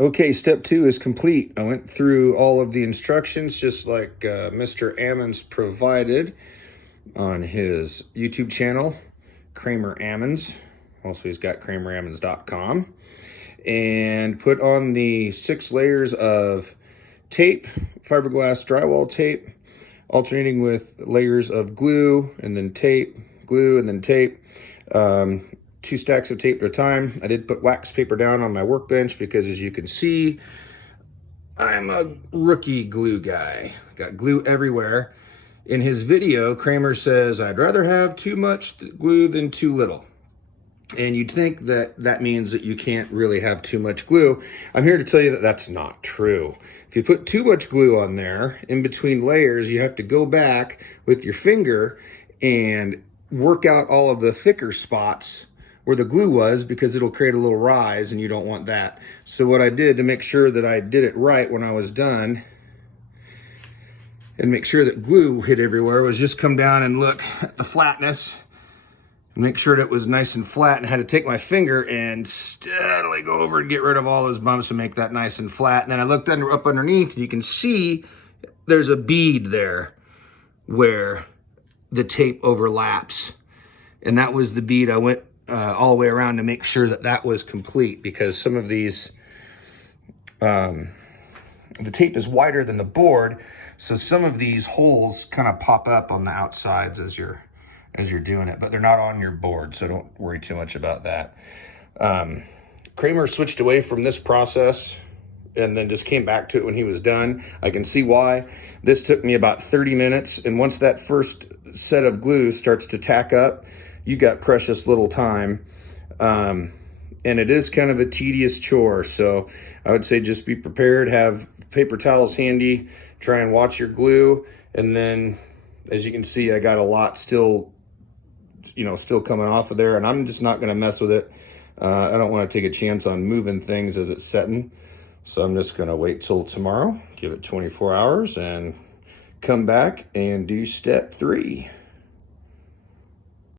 Okay, step 2 is complete. I went through all of the instructions just like Mr. Ammons provided on his YouTube channel, Kramer Ammons. Also, he's got KramerAmmons.com. And put on the 6 layers of tape, fiberglass drywall tape, alternating with layers of glue and then tape, glue and then tape. 2 stacks of tape at a time. I did put wax paper down on my workbench because, as you can see, I'm a rookie glue guy. Got glue everywhere. In his video, Kramer says, I'd rather have too much glue than too little. And you'd think that that means that you can't really have too much glue. I'm here to tell you that that's not true. If you put too much glue on there, in between layers, you have to go back with your finger and work out all of the thicker spots where the glue was, because it'll create a little rise and you don't want that. So what I did to make sure that I did it right when I was done and make sure that glue hit everywhere was just come down and look at the flatness and make sure that it was nice and flat, and had to take my finger and steadily go over and get rid of all those bumps and make that nice and flat. And then I looked up underneath, and you can see there's a bead there where the tape overlaps. And that was the bead I went all the way around to make sure that that was complete, because some of these, the tape is wider than the board, so some of these holes kind of pop up on the outsides as you're doing it, but they're not on your board, so don't worry too much about that. Kramer switched away from this process and then just came back to it when he was done. I can see why. This took me about 30 minutes, and once that first set of glue starts to tack up, you got precious little time. And it is kind of a tedious chore, so I would say just be prepared, have paper towels handy, try and watch your glue, and then, as you can see, I got a lot still coming off of there, and I'm just not gonna mess with it. I don't wanna take a chance on moving things as it's setting, so I'm just gonna wait till tomorrow, give it 24 hours, and come back and do step 3.